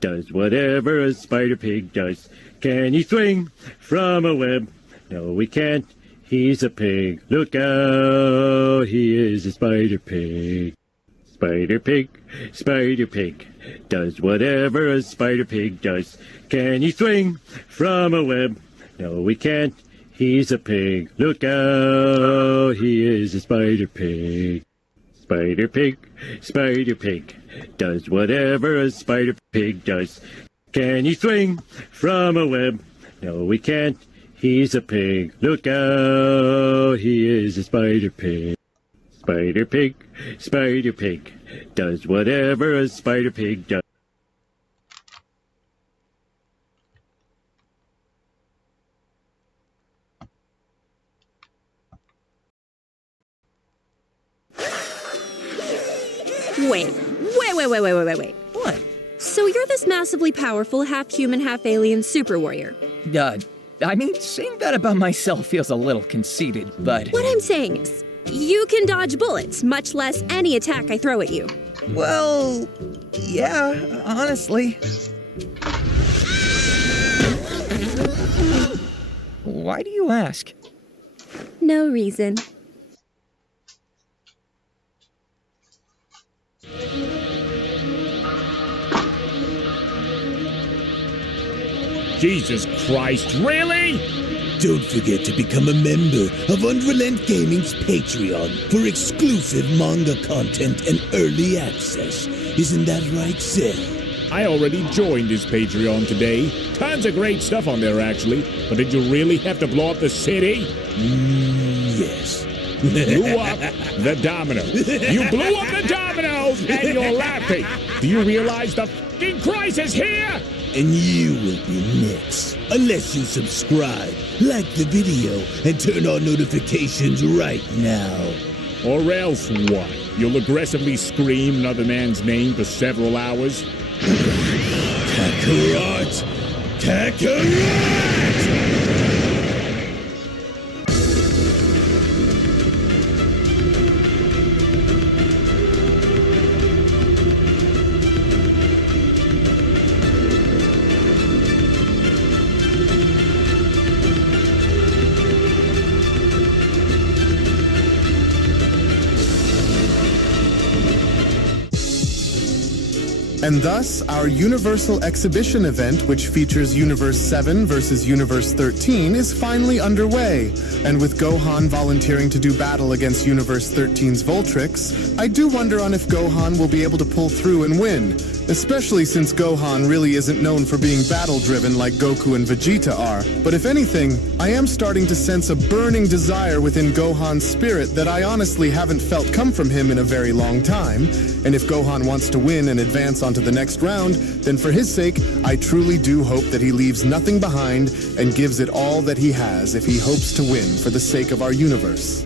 does whatever a spider pig does. Can he swing from a web? No, he can't. He's a pig. Look out, he is a spider pig. Spider pig, does whatever a spider pig does. Can he swing from a web? No, he can't. He's a pig. Look out, he is a spider pig. Spider pig, does whatever a spider pig does. Can he swing from a web? No, he can't. He's a pig. Look out, he is a spider pig. Spider pig, does whatever a spider pig does. Wait. What? So you're this massively powerful, half-human, half-alien super warrior. I mean, saying that about myself feels a little conceited, but... What I'm saying is, you can dodge bullets, much less any attack I throw at you. Well, yeah, honestly. Why do you ask? No reason. Jesus Christ, really? Don't forget to become a member of Unrelent Gaming's Patreon for exclusive manga content and early access. Isn't that right, Seth? I already joined his Patreon today. Tons of great stuff on there, actually. But did you really have to blow up the city? Yes. Blew up the domino. You blew up the dominoes and you're laughing. Do you realize the f***ing crisis here? And you will be next. Unless you subscribe, like the video, and turn on notifications right now. Or else what? You'll aggressively scream another man's name for several hours? Kakarot! Kakarot! And thus, our Universal Exhibition event, which features Universe 7 versus Universe 13, is finally underway. And with Gohan volunteering to do battle against Universe 13's Voltrix, I do wonder on if Gohan will be able to pull through and win. Especially since Gohan really isn't known for being battle-driven like Goku and Vegeta are. But if anything, I am starting to sense a burning desire within Gohan's spirit that I honestly haven't felt come from him in a very long time. And if Gohan wants to win and advance onto the next round, then for his sake, I truly do hope that he leaves nothing behind and gives it all that he has if he hopes to win for the sake of our universe.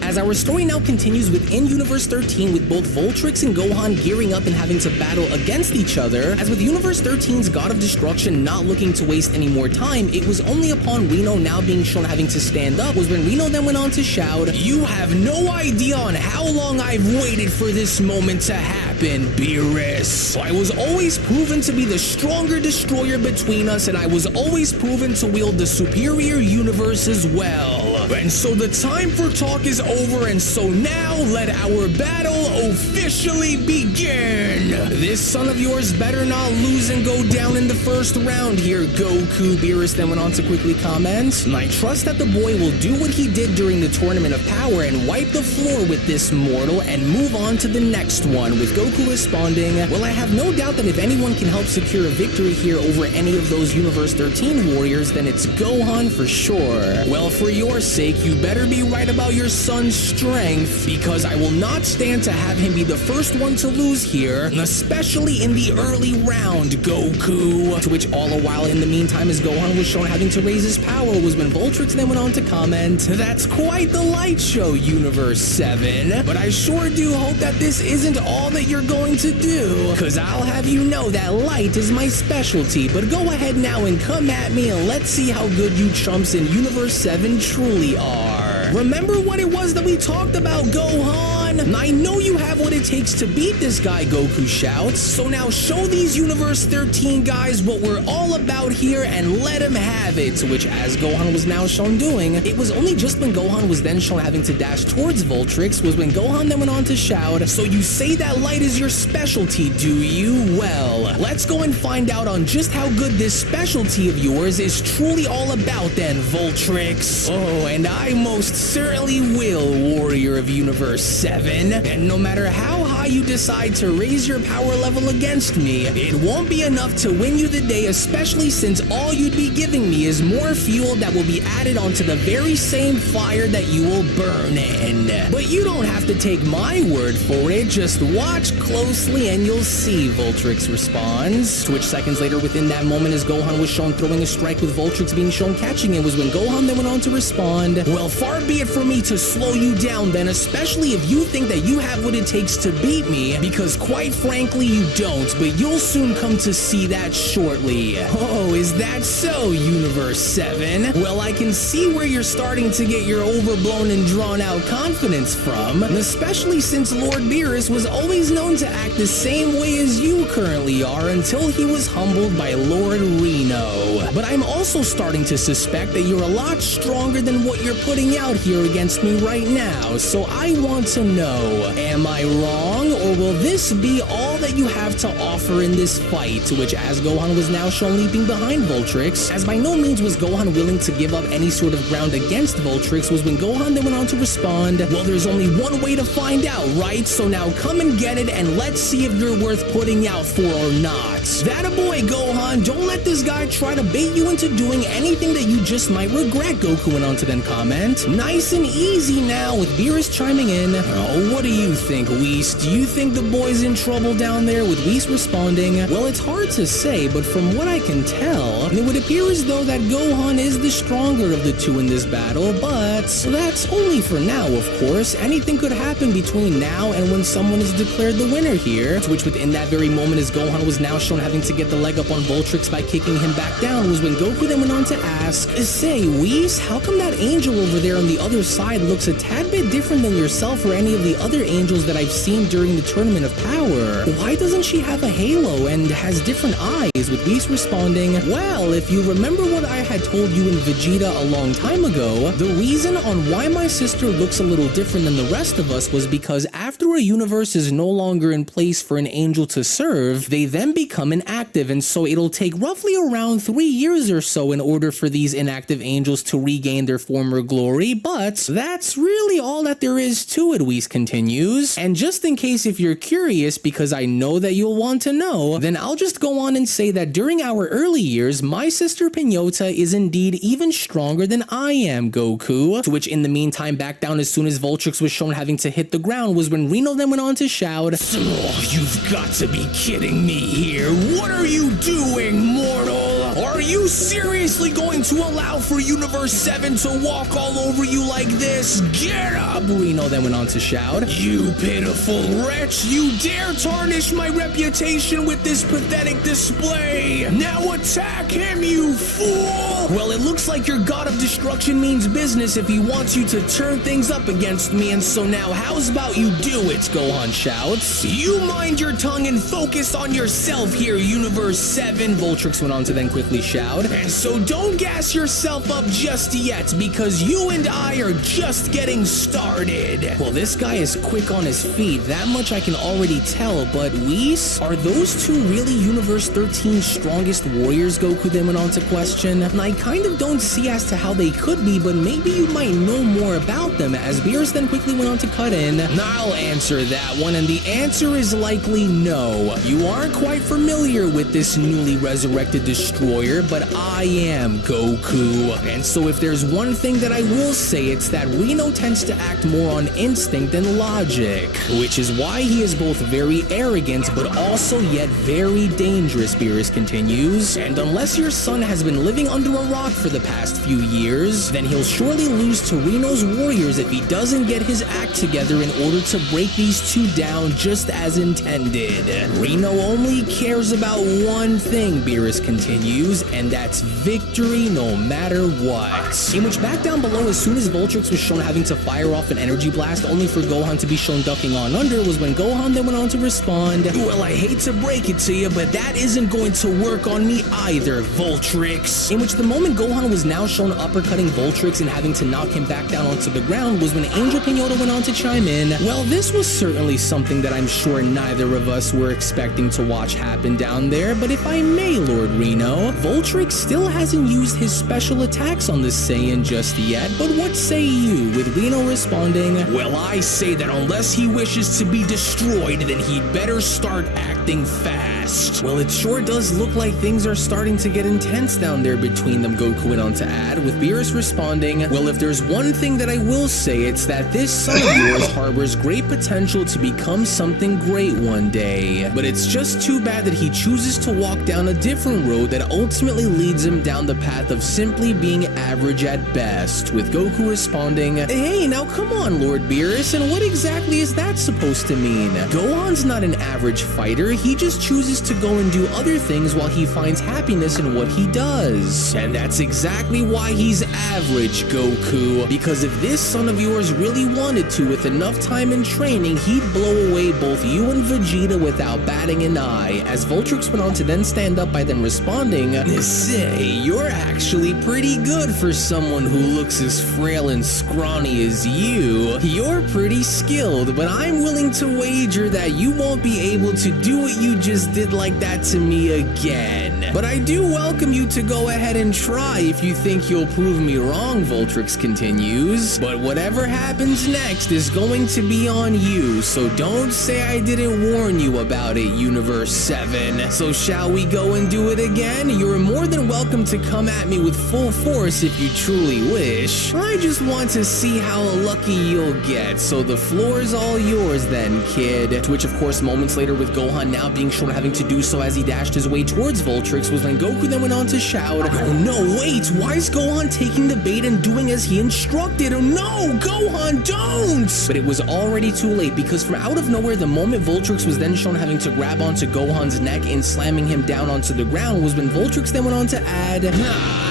As our story now continues within Universe 13 with both Voltrix and Gohan gearing up and having to battle against each other, as with Universe 13's God of Destruction not looking to waste any more time, it was only upon Reno now being shown having to stand up was when Reno then went on to shout, "You have no idea on how long I've waited for this moment to happen, Beerus. I was always proven to be the stronger destroyer between us, and I was always proven to wield the superior universe as well. And so the time for talk is over, and so now let our battle officially begin. This son of yours better not lose and go down in the first round here, Goku." Beerus then went on to quickly comment, "I trust that the boy will do what he did during the Tournament of Power and wipe the floor with this mortal and move on to the next one," with Goku responding, "Well, I have no doubt that if anyone can help secure a victory here over any of those Universe 13 warriors, then it's Gohan for sure. Well, for your sake, you better be right about your son's strength, because I will not stand to have him be the first one to lose here, especially in the early round, Goku." To which all the while in the meantime, as Gohan was shown having to raise his power, was when Voltrix then went on to comment, "That's quite the light show, Universe 7, but I sure do hope that this isn't all that you're you're going to do, cause I'll have you know that light is my specialty. But go ahead now and come at me and let's see how good you chumps in Universe 7 truly are. Remember what it was that we talked about, Gohan? I know you have what it takes to beat this guy, Goku shouts. So now show these Universe 13 guys what we're all about here and let him have it. To which, as Gohan was now shown doing, it was only just when Gohan was then shown having to dash towards Voltrix was when Gohan then went on to shout, so you say that light is your specialty, do you? Well, let's go and find out on just how good this specialty of yours is truly all about then, Voltrix. Oh, and I most certainly will, Warrior of Universe 7. And no matter how high you decide to raise your power level against me, it won't be enough to win you the day, especially since all you'd be giving me is more fuel that will be added onto the very same fire that you will burn in. But you don't have to take my word for it, just watch closely and you'll see, Voltrix responds. To which seconds later within that moment as Gohan was shown throwing a strike with Voltrix being shown catching it was when Gohan then went on to respond, well, far be it from me to slow you down then, especially if you think that you have what it takes to beat me, because quite frankly you don't, but you'll soon come to see that shortly. Oh, is that so, Universe 7? Well, I can see where you're starting to get your overblown and drawn out confidence from, especially since Lord Beerus was always known to act the same way as you currently are until he was humbled by Lord Reno. But I'm also starting to suspect that you're a lot stronger than what you're putting out here against me right now, so I want to know, am I wrong, or will this be all that you have to offer in this fight? To which, as Gohan was now shown leaping behind Voltrix, as by no means was Gohan willing to give up any sort of ground against Voltrix, was when Gohan then went on to respond, well, there's only one way to find out, right? So now come and get it, and let's see if you're worth putting out for or not. That a boy, Gohan. Don't let this guy try to bait you into doing anything that you just might regret, Goku went on to then comment. Nice and easy now, with Beerus chiming in. Oh, what do you think, Whis? Do you think the boy's in trouble down there? With Whis responding, well, it's hard to say, but from what I can tell, it would appear as though that Gohan is the stronger of the two in this battle, but that's only for now, of course. Anything could happen between now and when someone is declared the winner here. To which within that very moment, as Gohan was now shown having to get the leg up on Voltrix by kicking him back down, was when Goku then went on to ask, say, Whis, how come that angel over there on the other side looks a tad bit different than yourself or any of the other angels that I've seen during the Tournament of Power? Why doesn't she have a halo and has different eyes? With Whis responding, well, if you remember what I had told you in Vegeta a long time ago, the reason on why my sister looks a little different than the rest of us was because after a universe is no longer in place for an angel to serve, they then become inactive, and so it'll take roughly around 3 years or so in order for these inactive angels to regain their former glory, but that's really all that there is to it, Whis continues. And just in case if you're curious, because I know that you'll want to know, then I'll just go on and say that during our early years, my sister Pinota is indeed even stronger than I am, Goku. To which in the meantime, back down as soon as Voltrix was shown having to hit the ground was when Reno then went on to shout, oh, you've got to be kidding me here. What are you doing, mortal? Are you seriously going to allow for Universe 7 to walk all over you like this? Get up! Reno then went on to shout, you pitiful wretch, you dare tarnish my reputation with this pathetic display. Now attack him, you fool! Well, it looks like your god of destruction means business if he wants you to turn things up against me, and so now how's about you do it, Gohan shouts. You mind your tongue and focus on yourself here, Universe 7, Voltrix went on to then quickly shout. And so don't gas yourself up just yet, because you and I are just getting started. Well, this guy is quick on his feet, that much I can already tell, but Whis, are those two really Universe 13's strongest warriors, Goku then went on to question? And I kind of don't see as to how they could be, but maybe you might know more about them, as Beerus then quickly went on to cut in. I'll answer that one, and the answer is likely no. You aren't quite familiar with this newly resurrected destroyer, here, but I am Goku. And so if there's one thing that I will say, it's that Reno tends to act more on instinct than logic, which is why he is both very arrogant but also yet very dangerous, Beerus continues. And unless your son has been living under a rock for the past few years, then he'll surely lose to Reno's warriors if he doesn't get his act together in order to break these two down just as intended. Reno only cares about one thing, Beerus continues, and that's victory no matter what. In which back down below, as soon as Voltrix was shown having to fire off an energy blast only for Gohan to be shown ducking on under, was when Gohan then went on to respond, "Well, I hate to break it to you, but that isn't going to work on me either, Voltrix." In which the moment Gohan was now shown uppercutting Voltrix and having to knock him back down onto the ground was when Angel Pinata went on to chime in, "Well, this was certainly something that I'm sure neither of us were expecting to watch happen down there, but if I may, Lord Reno, Voltrix still hasn't used his special attacks on the Saiyan just yet, but what say you?" With Reno responding, "Well, I say that unless he wishes to be destroyed, then he'd better start acting fast." Well, it sure does look like things are starting to get intense down there between them, Goku went on to add, with Beerus responding, "Well, if there's one thing that I will say, it's that this son of yours harbors great potential to become something great one day. But it's just too bad that he chooses to walk down a different road that ultimately leads him down the path of simply being average at best." With Goku responding, "Hey, now come on, Lord Beerus, and what exactly is that supposed to mean? Gohan's not an average fighter, he just chooses to go and do other things while he finds happiness in what he does. And that's exactly why he's average, Goku. Because if this son of yours really wanted to, with enough time and training, he'd blow away both you and Vegeta without batting an eye." As Voltrix went on to then stand up by them responding, "Say, you're actually pretty good for someone who looks as frail and scrawny as you. You're pretty skilled, but I'm willing to wager that you won't be able to do what you just did like that to me again. But I do welcome you to go ahead and try if you think you'll prove me wrong," Voltrix continues. "But whatever happens next is going to be on you, so don't say I didn't warn you about it, Universe 7. So shall we go and do it again? You're more than welcome to come at me with full force if you truly wish. I just want to see how lucky you'll get, so the floor's all yours then, kid." To which, of course, moments later, with Gohan now being shown having to do so as he dashed his way towards Voltrix, was when Goku then went on to shout, "Oh no, wait, why is Gohan taking the bait and doing as he instructed? Oh no, Gohan, don't!" But it was already too late, because from out of nowhere, the moment Voltrix was then shown having to grab onto Gohan's neck and slamming him down onto the ground was when Voltrix then went on to add,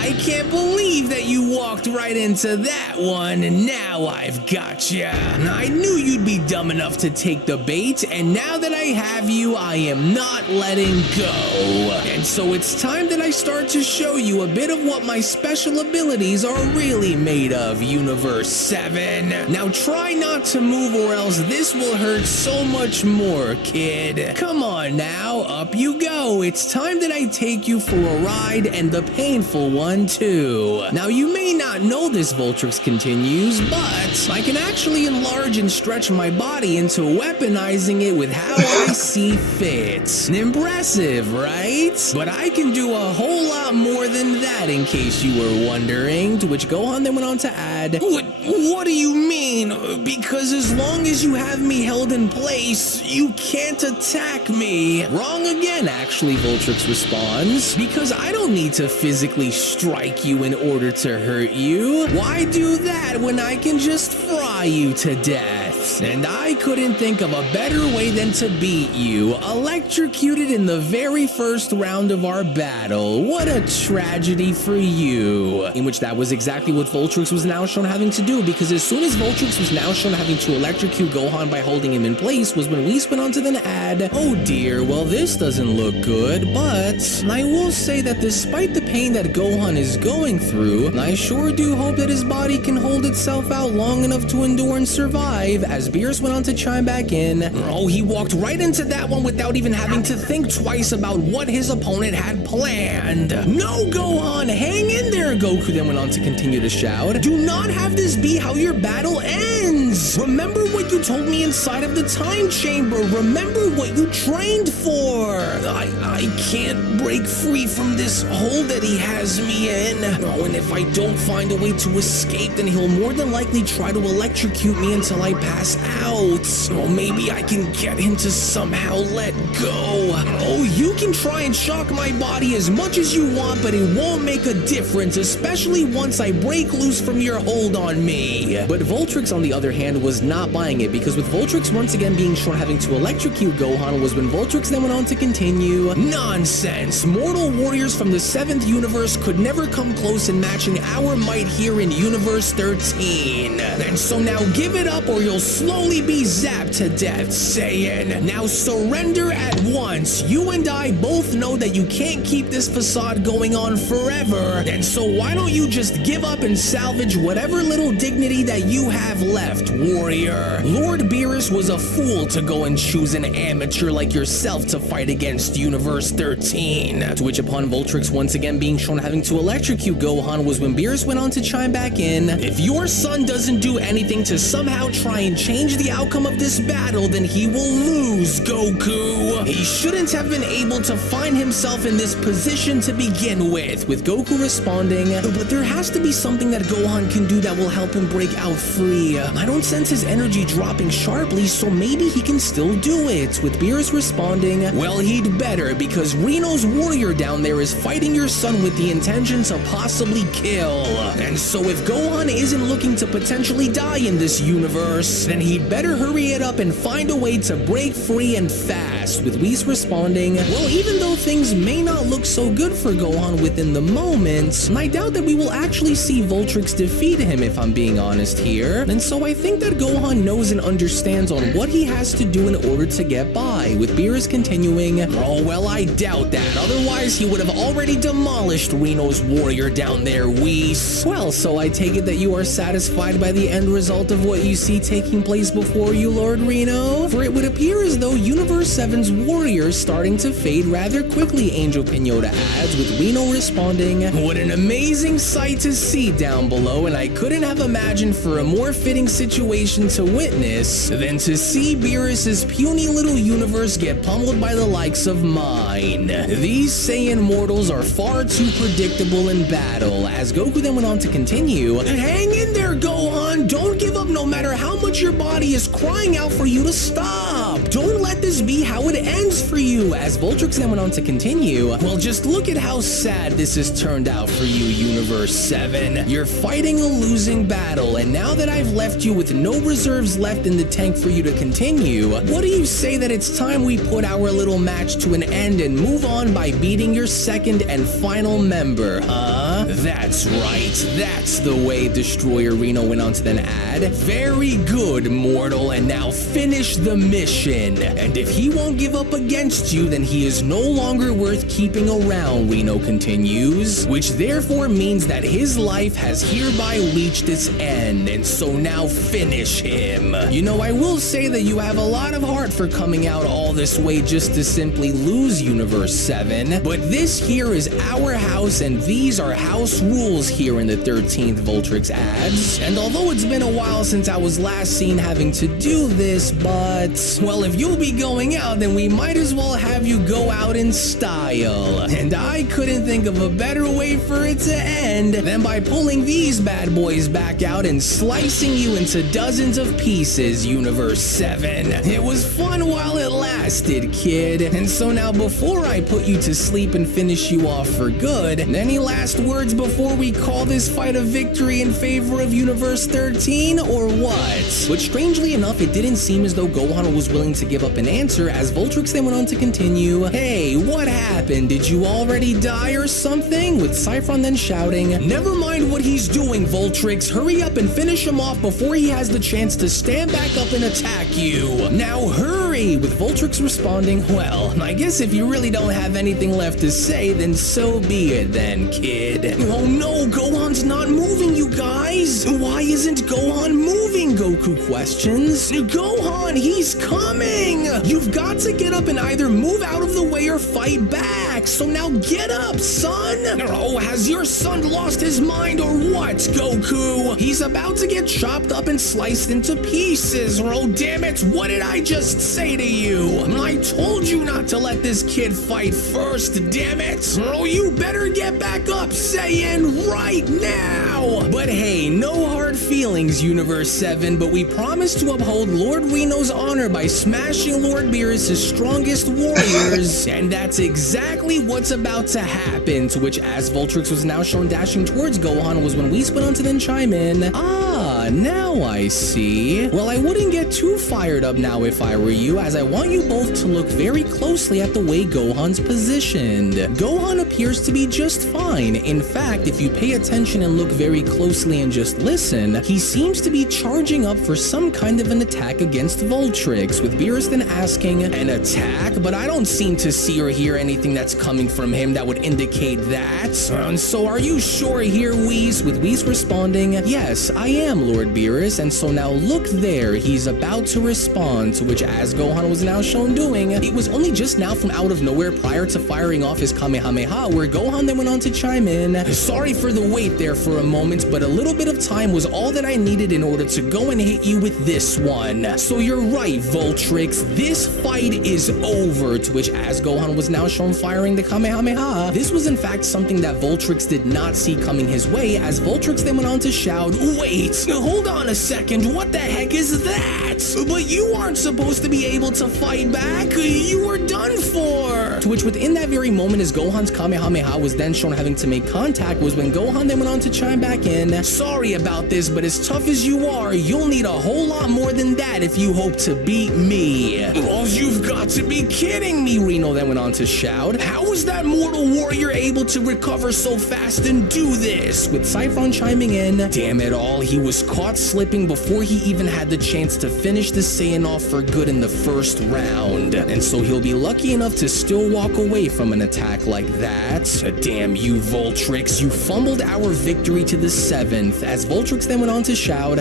"I can't believe that you walked right into that one, and now I've got ya. I knew you'd be dumb enough to take the bait, and now that I have you, I am not letting go. And so it's time that I start to show you a bit of what my special abilities are really made of, Universe 7. Now try not to move or else this will hurt so much more, kid. Come on now, up you go. It's time that I take you for a ride, and the painful one too." Now you may not know this, Voltrix continues, but I can actually enlarge and stretch my body into weaponizing it with how I see fit. Impressive, right? But I can do a whole lot more than that, in case you were wondering. To which Gohan then went on to add, What do you mean? Because as long as you have me held in place, you can't attack me." "Wrong again, actually," Voltrix responds. "Because I don't need to physically strike you in order to hurt you. Why do that when I can just fry you to death? And I couldn't think of a better way than to beat you, electrocuted in the very first round of our battle. What a tragedy for you." In which that was exactly what Voltrix was now shown having to do, because as soon as Voltrix was now shown having to electrocute Gohan by holding him in place was when Whis went on to then add, "Oh dear, well this doesn't look good, but I will say that despite the pain that Gohan is going through, I sure do hope that his body can hold itself out long enough to endure and survive, as Beerus went on to chime back in. Oh, he walked right into that one without even having to think twice about what his opponent had planned. No, Gohan, hang in there, Goku then went on to continue to shout. Do not have this be how your battle ends. Remember what you told me inside of the time chamber. Remember what you trained for. I can't break free from this hole that he has me in. Oh, and if I don't find a way to escape, then he'll more than likely try to electrocute me until I pass out. Or maybe I can get him to somehow let go. Oh, you can try and shock my body as much as you want, but it won't make a difference, especially once I break loose from your hold on me. But Voltrix, on the other hand, was not buying it, because with Voltrix once again being shown having to electrocute Gohan was when Voltrix then went on to continue. Nonsense! Mortal warriors from the 7th universe could never come close in matching our might here in Universe 13. And so now give it up or you'll slowly be zapped to death, Saiyan. Now surrender at once. You and I both know that you can't keep this facade going on forever. And so why don't you just give up and salvage whatever little dignity that you have left, warrior? Lord Beerus was a fool to go and choose an amateur like yourself to fight against Universe 13. To which upon Voltrix once again being shown having to electrocute Gohan was when Beerus went on to chime back in. If your son doesn't do anything to somehow try and change the outcome of this battle, then he will lose, Goku. He shouldn't have been able to find himself in this position to begin with Goku responding, but there has to be something that Gohan can do that will help him break out free. I don't sense his energy dropping sharply, so maybe he can still do it. With Beerus responding, well, he'd better, because Reno's warrior down there is fighting your son with the intention to possibly kill. And so if Gohan isn't looking to potentially die in this universe, then he'd better hurry it up and find a way to break free and fast. With Whis responding, well, even though things may not look so good for Gohan within the moment, I doubt that we will actually see Voltrix defeat him, if I'm being honest here. And so I think that Gohan knows and understands on what he has to do in order to get by. With Beerus continuing, oh, well, I doubt that. Otherwise, he would have already demolished Reno's warrior down there, Whis. Well, so I take it that you are satisfied by the end result of what you see taking place before you, Lord Reno? For it would appear as though Universe 7's warriors starting to fade rather quickly, Angel Pinota adds, with Reno responding, what an amazing sight to see down below, and I couldn't have imagined for a more fitting situation to witness than to see Beerus's puny little universe get pummeled by the likes of mine. These Saiyan mortals are far too predictable in battle. As Goku then went on to continue, hang in there, Gohan! Don't give up no matter how much your body is crying out for you to stop! Don't let this be how it ends for you! As Voltrix then went on to continue, well, just look at how sad this has turned out for you, Universe 7. You're fighting a losing battle, and now that I've left you with no reserves left in the tank for you to continue, what do you say that it's time we put our little match to an end and move on by beating your second and final member, huh? That's right, that's the way, Destroyer Reno went on to then add. Very good, mortal, and now finish the mission. And if he won't give up against you, then he is no longer worth keeping around, Reno continues, which therefore means that his life has hereby reached its end, and so now finish him. You know, I will say that you have a lot of heart for coming out all this way just to simply lose, Universe 7, but this here is our house, and these are house rules here in the 13th, Voltrix adds. And although it's been a while since I was last seen having to do this, but, well, if you'll be going out, then we might as well have you go out in style. And I couldn't think of a better way for it to end than by pulling these bad boys back out and slicing you into dozens of pieces, Universe 7. It was fun while it lasted, kid. And so now before I put you to sleep and finish you off for good, any last words before we call this fight a victory in favor of Universe 13, or what? But strangely enough, it didn't seem as though Gohan was willing to give up an answer, as Voltrix then went on to continue, hey, what happened? Did you already die or something? With Cyphron then shouting, never mind what he's doing, Voltrix, hurry up and finish him off before he has the chance to stand back up and attack you. Now hurry! With Voltrix responding, well, I guess if you really don't have anything left to say, then so be it then, kid. Oh no, Gohan's not moving, you guys! Why isn't Gohan moving, Goku questions. Gohan, he's coming! You've got to get up and either move out of the way or fight back. So now get up, son! Oh, has your son lost his mind or what, Goku? He's about to get chopped up and sliced into pieces. Oh, damn it, what did I just say to you? I told you not to let this kid fight first, damn it! Oh, you better get back up, Saiyan, right now! But hey, no hard feelings, Universe 7, but we promise to uphold Lord Reno's honor by smashing Lord Beerus' strongest warriors, and that's exactly what's about to happen, to which as Voltrix was now shown dashing towards Gohan was when Whis went on to then chime in. Ah, now I see. Well, I wouldn't get too fired up now if I were you, as I want you both to look very closely at the way Gohan's positioned. Gohan appears to be just fine. In fact, if you pay attention and look very closely and just listen, he seems to be charging up for some kind of an attack against Voltrix, with Beerus then asking, an attack? But I don't seem to see or hear anything that's coming from him that would indicate that. And so are you sure here, Whis? With Whis responding, yes, I am, Lord Beerus, and so now look there, he's about to respond, to which as Gohan was now shown doing, it was only just now from out of nowhere prior to firing off his Kamehameha where Gohan then went on to chime in, sorry for the wait there for a moment, but a little bit of time was all that I needed in order to go and hit you with this one. So you're right, Voltrix, this fight is over, to which as Gohan was now shown firing the Kamehameha, this was in fact something that Voltrix did not see coming his way, as Voltrix then went on to shout, wait, hold on a second, what the heck is that? But you aren't supposed to be able to fight back, you were done for! To which within that very moment as Gohan's Kamehameha was then shown having to make contact was when Gohan then went on to chime back in, sorry about this, but as tough as you are, you'll need a whole lot more than that if you hope to beat me. Oh, you've got to be kidding me, Reno then went on to shout. How was that mortal warrior able to recover so fast and do this? With Saifron chiming in, damn it all, he was caught slipping before he even had the chance to finish the Saiyan off for good in the first round. And so he'll be lucky enough to still walk away from an attack like that. Damn you, Voltrix, you fumbled our victory to the 7th, as Voltrix then went on to shout,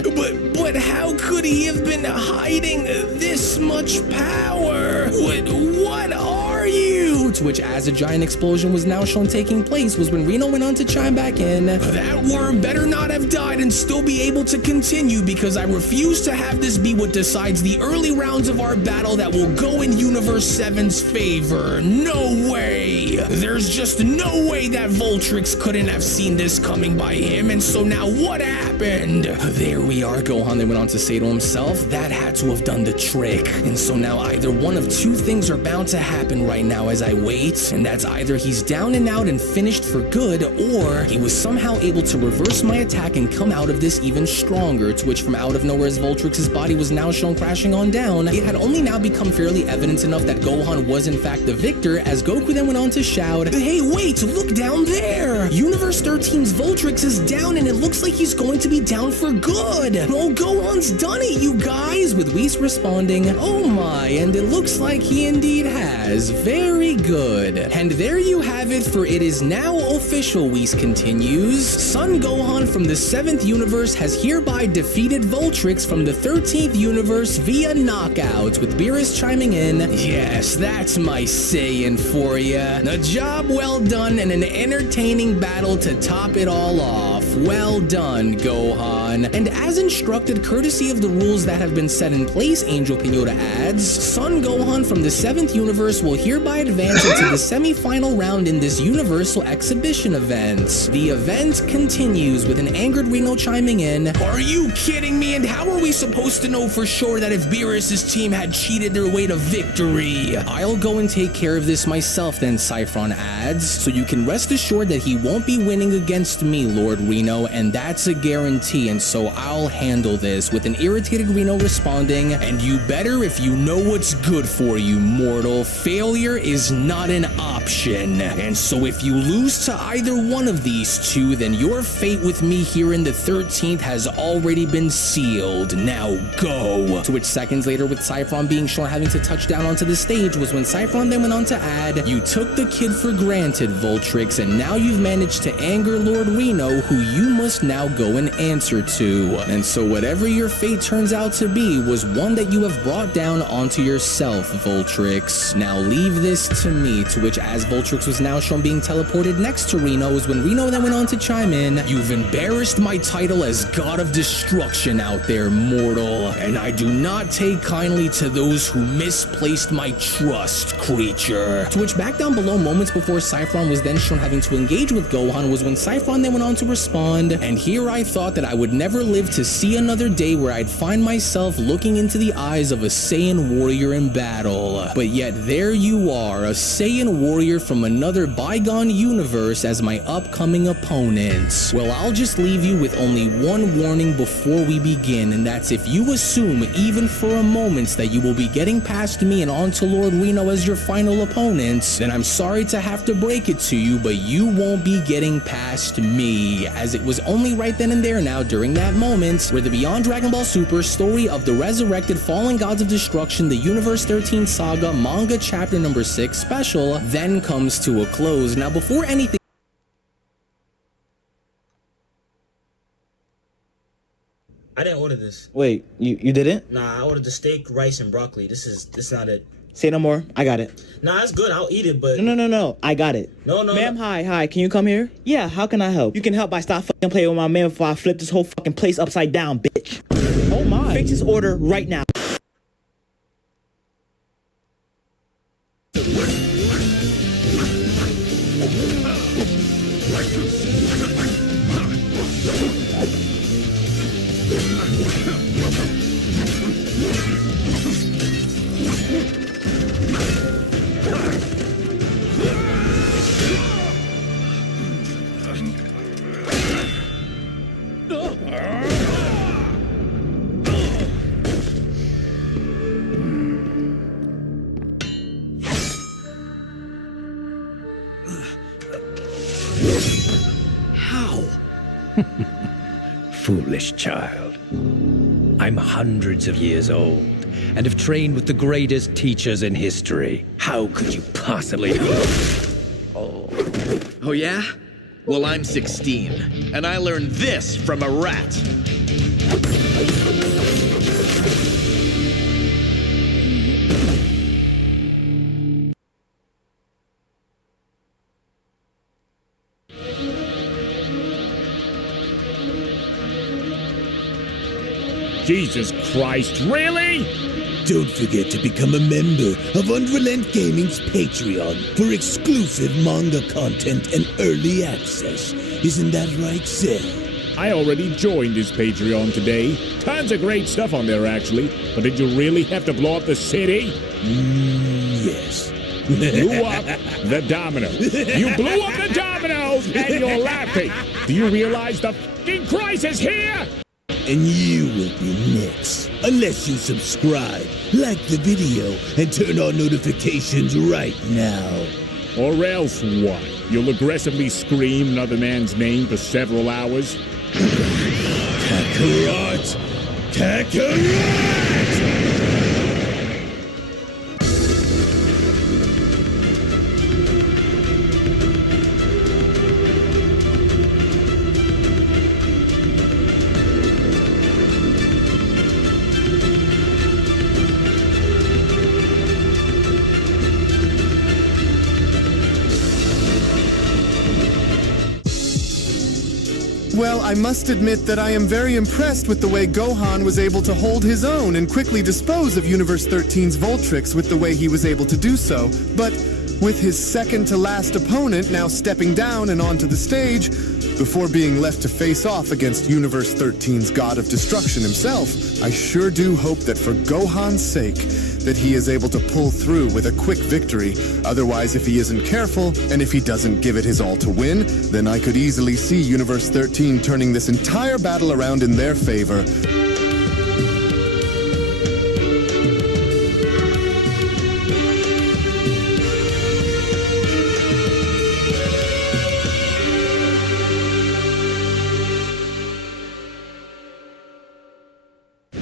but how could he have been hiding this much power? What are you? To which as a giant explosion was now shown taking place was when Reno went on to chime back in, that worm better not have died and still be able to continue, because I refuse to have this be what decides the early rounds of our battle that will go in Universe 7's favor. No way! There's just no way that Voltrix couldn't have seen this coming by him, and so now what happened? There we are, Gohan then went on to say to himself, that had to have done the trick. And so now either one of two things are bound to happen right now as I wait, and that's either he's down and out and finished for good, or he was somehow able to reverse my attack and come out of this even stronger, to which from out of nowhere as Voltrix's body was now shown crashing on down, it had only now become fairly evident enough that Gohan was in fact the victor, as Goku then went on to shout, hey wait, look down there! Universe 13's Voltrix is down and it looks like he's going to be down for good! Oh, Gohan's done it, you guys! With Whis responding, oh my, and it looks like he indeed has. Very good. And there you have it, for it is now official, Whis continues. Son Gohan from the 7th universe has hereby defeated Voltrix from the 13th universe via knockout, with Beerus chiming in, yes, that's my Saiyan for ya. A job well done and an entertaining battle to top it all off. Well done, Gohan. And as instructed courtesy of the rules that have been set in place, Angel Pinota adds, Son Gohan from the 7th universe will hereby advance into the semi-final round in this Universal Exhibition event. The event continues with an angered Reno chiming in, are you kidding me? And how are we supposed to know for sure that if Beerus' team had cheated their way to victory? I'll go and take care of this myself then, Saifron adds, so you can rest assured that he won't be winning against me, Lord Reno, and that's a guarantee, and so I'll handle this, with an irritated Reno responding, and you better if you know what's good for you, mortal. Failure is not an option, and so if you lose to either one of these two, then your fate with me here in the 13th has already been sealed. Now go. To which seconds later, with Saifron being shown having to touch down onto the stage, was when Saifron then went on to add, you took the kid for granted, Voltrix, and now you've managed to anger Lord Reno, who you must now go and answer to. And so whatever your fate turns out to be was one that you have brought down onto yourself, Voltrix. Now leave this to me, to which as Voltrix was now shown being teleported next to Reno is when Reno then went on to chime in, "You've embarrassed my title as God of Destruction out there, mortal, and I do not take kindly to those who misplaced my trust, creature." To which back down below, moments before Cyphron was then shown having to engage with Gohan, was when Cyphron then went on to respond, "And here I thought that I would never live to see another day where I'd find myself looking into the eyes of a Saiyan warrior in battle. But yet there you are, a Saiyan warrior from another bygone universe as my upcoming opponent. Well, I'll just leave you with only one warning before we begin, and that's if you assume, even for a moment, that you will be getting past me and onto Lord Reno as your final opponent, then I'm sorry to have to break it to you, but you won't be getting past me, as it was only right then and there now during that moment where the Beyond Dragon Ball Super story of the resurrected fallen gods of destruction, the Universe 13 Saga manga chapter number 6 special then comes to a close. Now before anything, I didn't order this. Wait, you didn't? Nah, I ordered the steak, rice, and broccoli. This not it. Say no more. I got it. Nah, it's good. I'll eat it, but... No. I got it. No. Ma'am, hi. Can you come here? Yeah, how can I help? You can help by stop fucking playing with my man before I flip this whole fucking place upside down, bitch. Oh my. Fix this order right now. Foolish child. I'm hundreds of years old and have trained with the greatest teachers in history. How could you possibly... Oh yeah? Well, I'm 16, and I learned this from a rat. Jesus Christ, really? Don't forget to become a member of Unrelent Gaming's Patreon for exclusive manga content and early access. Isn't that right, Seth? I already joined his Patreon today. Tons of great stuff on there, actually. But did you really have to blow up the city? Yes. Blew up the dominoes. You blew up the dominoes, and you're laughing. Do you realize the f***ing crisis here? And you will be next. Unless you subscribe, like the video, and turn on notifications right now. Or else what? You'll aggressively scream another man's name for several hours? Kakarot! Kakarot! Well, I must admit that I am very impressed with the way Gohan was able to hold his own and quickly dispose of Universe 13's Voltrix with the way he was able to do so. But with his second-to-last opponent now stepping down and onto the stage, before being left to face off against Universe 13's God of Destruction himself, I sure do hope that for Gohan's sake, that he is able to pull through with a quick victory. Otherwise, if he isn't careful, and if he doesn't give it his all to win, then I could easily see Universe 13 turning this entire battle around in their favor.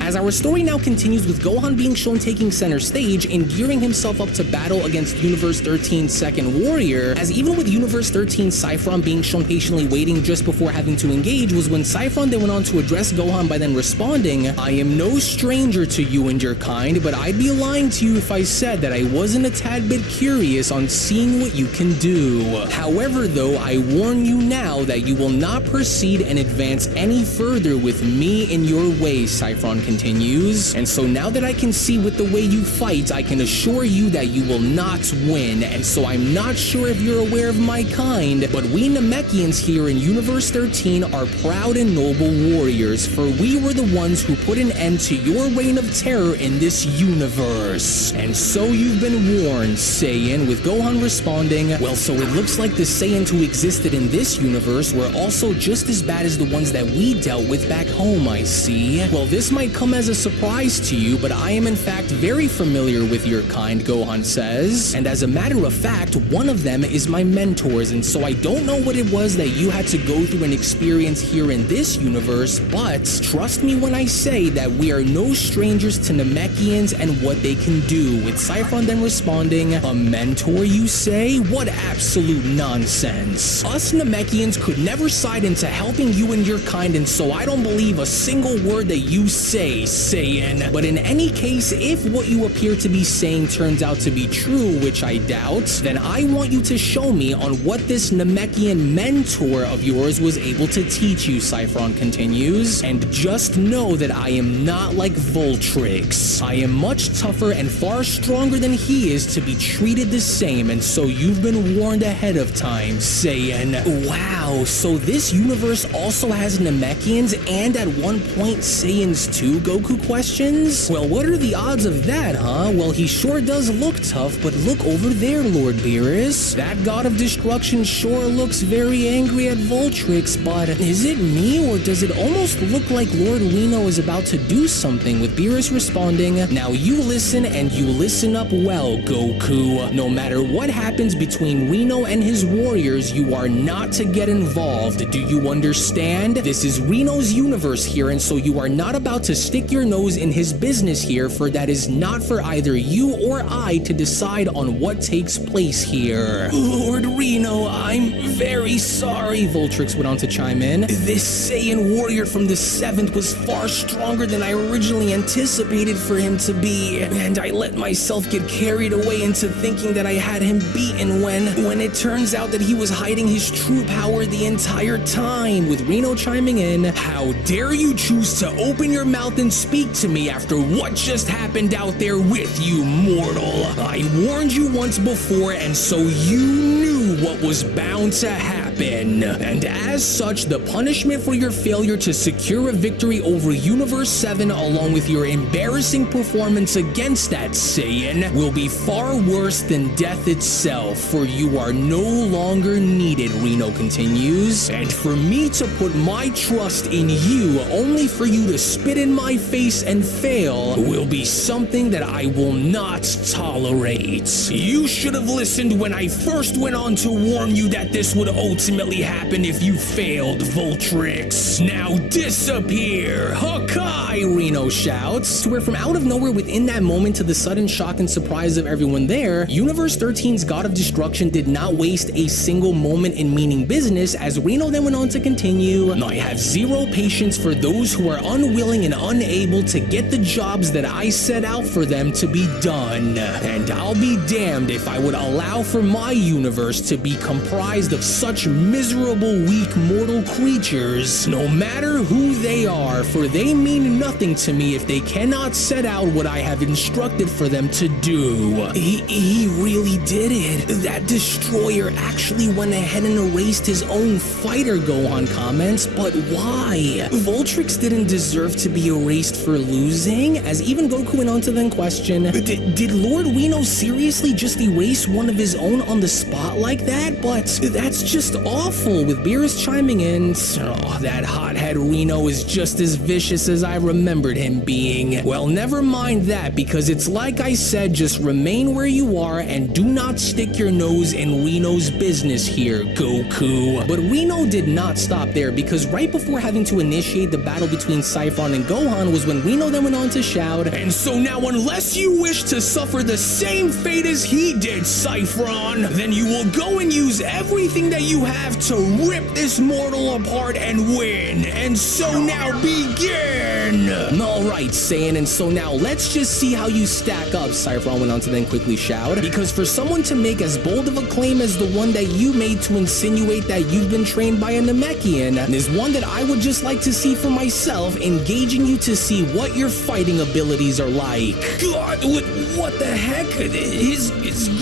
As our story now continues with Gohan being shown taking center stage and gearing himself up to battle against Universe 13's second warrior, as even with Universe 13's Saffron being shown patiently waiting just before having to engage, was when Saffron then went on to address Gohan by then responding, "I am no stranger to you and your kind, but I'd be lying to you if I said that I wasn't a tad bit curious on seeing what you can do. However, though, I warn you now that you will not proceed and advance any further with me in your way," Saffron continues. "And so now that I can see with the way you fight, I can assure you that you will not win. And so I'm not sure if you're aware of my kind, but we Namekians here in Universe 13 are proud and noble warriors, for we were the ones who put an end to your reign of terror in this universe. And so you've been warned, Saiyan," with Gohan responding, "Well, so it looks like the Saiyans who existed in this universe were also just as bad as the ones that we dealt with back home, I see. Well, this might come as a surprise to you, but I am in fact very familiar with your kind," Gohan says. "And as a matter of fact, one of them is my mentors, and so I don't know what it was that you had to go through and experience here in this universe, but trust me when I say that we are no strangers to Namekians and what they can do," with Saffron then responding, "A mentor, you say? What absolute nonsense. Us Namekians could never side into helping you and your kind, and so I don't believe a single word that you say, Saiyan. But in any case, if what you appear to be saying turns out to be true, which I doubt, then I want you to show me on what this Namekian mentor of yours was able to teach you," Saffron continues. "And just know that I am not like Voltrix. I am much tougher and far stronger than he is to be treated the same, and so you've been warned ahead of time, Saiyan." Wow, so this universe also has Namekians and at one point Saiyans too, Goku questions? Well, what are the odds of that, huh? Well, he sure does look tough, but look over there, Lord Beerus. That god of destruction sure looks very angry at Voltrix, but is it me or does it almost look like Lord Reno is about to do something, with Beerus responding, "Now you listen and you listen up well, Goku. No matter what happens between Reno and his warriors, you are not to get involved. Do you understand? This is Reno's universe here, and so you are not about to stick your nose in his business here, for that is not for either you or I to decide on what takes place here." "Lord Reno, I'm very sorry," Voltrix went on to chime in. "This Saiyan warrior from the 7th was far stronger than I originally anticipated for him to be, and I let myself get carried away into thinking that I had him beaten when it turns out that he was hiding his true power the entire time," with Reno chiming in, "How dare you choose to open your mouth and speak to me after what just happened out there with you, mortal? I warned you once before, and so you knew what was bound to happen. And as such, the punishment for your failure to secure a victory over Universe 7, along with your embarrassing performance against that Saiyan, will be far worse than death itself, for you are no longer needed," Reno continues. "And for me to put my trust in you only for you to spit in my face and fail will be something that I will not tolerate. You should have listened when I first went on to warn you that this would ultimately happen if you failed, Voltrix. Now disappear! Hakai!" Reno shouts, to where from out of nowhere within that moment, to the sudden shock and surprise of everyone there, Universe 13's God of Destruction did not waste a single moment in meaning business, as Reno then went on to continue, "I have zero patience for those who are unwilling and unable to get the jobs that I set out for them to be done. And I'll be damned if I would allow for my universe to be comprised of such miserable, weak, mortal creatures, no matter who they are, for they mean nothing to me if they cannot set out what I have instructed for them to do." He really did it. That destroyer actually went ahead and erased his own fighter, Gohan comments, but why? Voltrix didn't deserve to be erased for losing, as even Goku went on to then question, did Lord Reno seriously just erase one of his own on the spot like that? But that's just awful, with Beerus chiming in, oh, that hothead Reno is just as vicious as I remembered him being. Well, never mind that, because it's like I said, just remain where you are and do not stick your nose in Reno's business here, Goku. But Reno did not stop there, because right before having to initiate the battle between Saifron and Gohan was when Reno then went on to shout, and so now unless you wish to suffer the same fate as he did, Saifron, then you will go and use everything that you have to rip this mortal apart and win. And so now begin! Alright, Saiyan, and so now let's just see how you stack up, Saifron went on to then quickly shout, because for someone to make as bold of a claim as the one that you made to insinuate that you've been trained by a Namekian is one that I would just like to see for myself, engaging you to see what your fighting abilities are like. God, what the heck? His